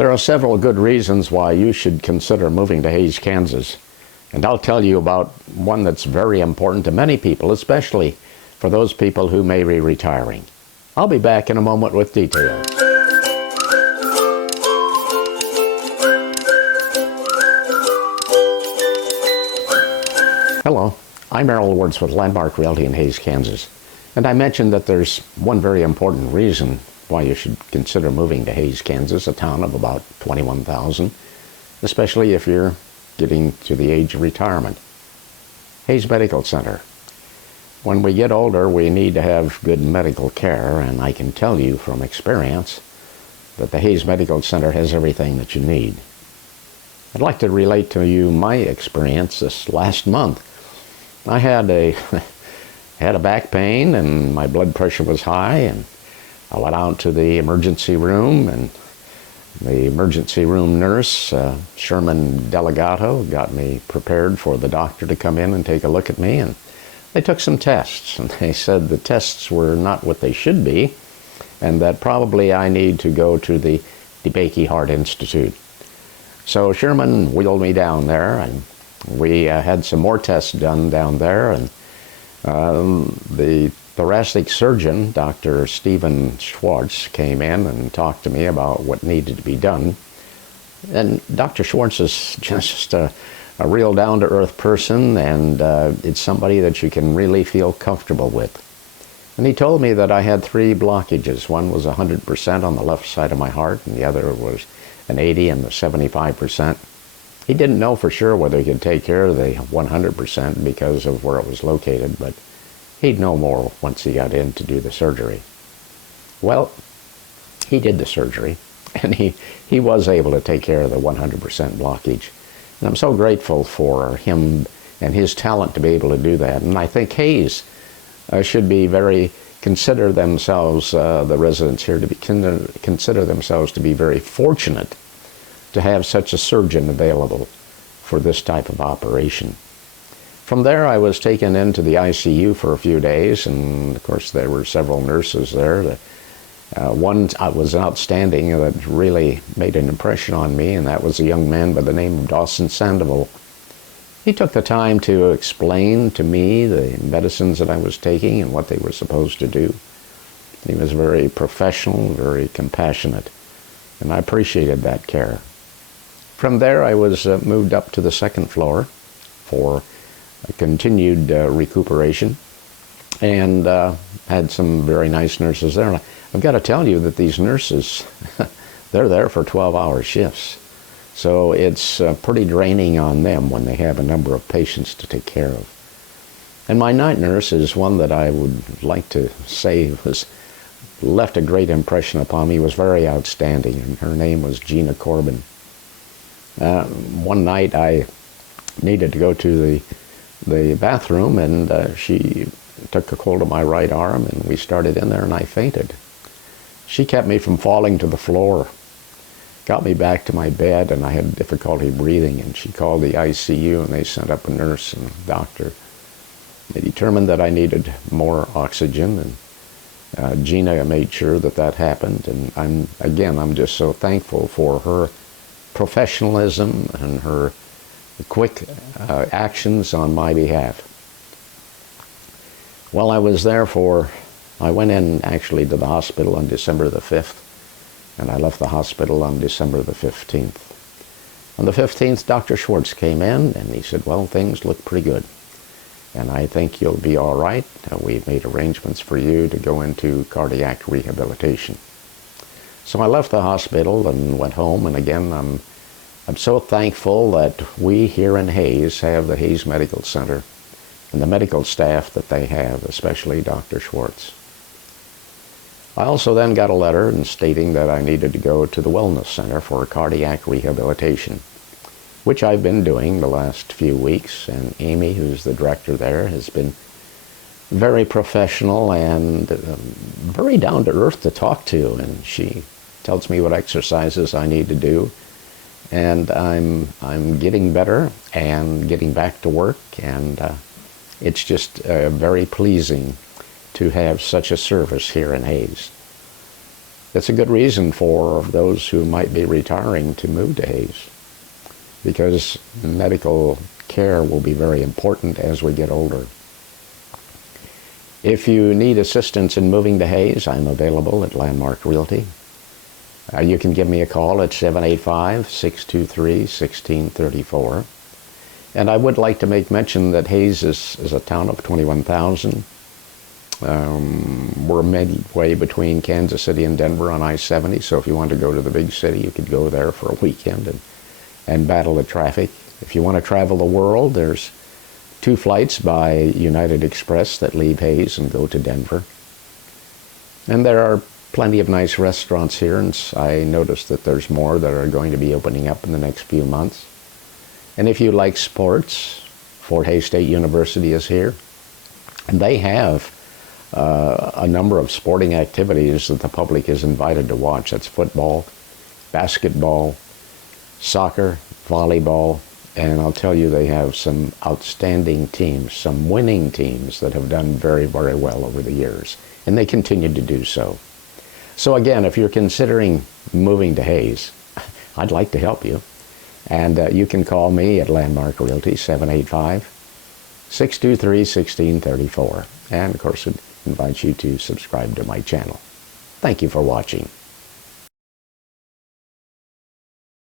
There are several good reasons why you should consider moving to Hays, Kansas. And I'll tell you about one that's very important to many people, especially for those people who may be retiring. I'll be back in a moment with details. Hello, I'm Errol Woods with Landmark Realty in Hays, Kansas. And I mentioned that there's one very important reason why you should consider moving to Hays, Kansas, a town of about 21,000, especially if you're getting to the age of retirement. Hays Medical Center. When we get older, we need to have good medical care, and I can tell you from experience that the Hays Medical Center has everything that you need. I'd like to relate to you my experience this last month. I had a back pain and my blood pressure was high, and I went out to the emergency room, and the emergency room nurse, Sherman Delegato, got me prepared for the doctor to come in and take a look at me, and they took some tests, and they said the tests were not what they should be, and that probably I need to go to the DeBakey Heart Institute. So Sherman wheeled me down there, and we had some more tests done down there, and the thoracic surgeon, Dr. Stephen Schwartz, came in and talked to me about what needed to be done. And Dr. Schwartz is just a real down-to-earth person, and it's somebody that you can really feel comfortable with. And he told me that I had 3 blockages. One was 100% on the left side of my heart, and the other was an 80 and the 75%. He didn't know for sure whether he could take care of the 100% because of where it was located, but he'd know more once he got in to do the surgery. Well, he did the surgery, and he was able to take care of the 100% blockage. And I'm so grateful for him and his talent to be able to do that. And I think Hays should be consider themselves, the residents here, consider themselves to be very fortunate to have such a surgeon available for this type of operation. From there, I was taken into the ICU for a few days, and of course there were several nurses there. One was outstanding that really made an impression on me, and that was a young man by the name of Dawson Sandoval. He took the time to explain to me the medicines that I was taking and what they were supposed to do. He was very professional, very compassionate, and I appreciated that care. From there, I was moved up to the 2nd floor for a continued recuperation, and had some very nice nurses there. And I've got to tell you that these nurses, they're there for 12-hour shifts. So it's pretty draining on them when they have a number of patients to take care of. And my night nurse is one that I would like to say left a great impression upon me, was very outstanding, and her name was Gina Corbin. One night I needed to go to the bathroom, and she took a hold of my right arm, and we started in there, and I fainted. She kept me from falling to the floor, got me back to my bed, and I had difficulty breathing, and she called the ICU, and they sent up a nurse and a doctor. They determined that I needed more oxygen, and Gina made sure that that happened, and I'm just so thankful for her professionalism and her quick actions on my behalf. Well, I was there I went in actually to the hospital on December the 5th, and I left the hospital on December the 15th. On the 15th, Dr. Schwartz came in, and he said, well, things look pretty good, and I think you'll be all right. We've made arrangements for you to go into cardiac rehabilitation. So I left the hospital and went home, and again, I'm so thankful that we here in Hays have the Hays Medical Center and the medical staff that they have, especially Dr. Schwartz. I also then got a letter stating that I needed to go to the Wellness Center for cardiac rehabilitation, which I've been doing the last few weeks, and Amy, who's the director there, has been very professional and very down-to-earth to talk to, and she tells me what exercises I need to do, and I'm getting better and getting back to work, and it's just very pleasing to have such a service here in Hays. It's a good reason for those who might be retiring to move to Hays, because medical care will be very important as we get older. If you need assistance in moving to Hays, I'm available at Landmark Realty. You can give me a call at 785-623-1634. And I would like to make mention that Hays is a town of 21,000. We're midway between Kansas City and Denver on I-70, so if you want to go to the big city, you could go there for a weekend and battle the traffic. If you want to travel the world, there's 2 flights by United Express that leave Hays and go to Denver. And there are plenty of nice restaurants here, and I noticed that there's more that are going to be opening up in the next few months. And if you like sports, Fort Hays State University is here. And they have a number of sporting activities that the public is invited to watch. That's football, basketball, soccer, volleyball, and I'll tell you, they have some outstanding teams, some winning teams that have done very, very well over the years, and they continue to do so. So again, if you're considering moving to Hays, I'd like to help you. And you can call me at Landmark Realty, 785-623-1634. And of course, I invite you to subscribe to my channel. Thank you for watching.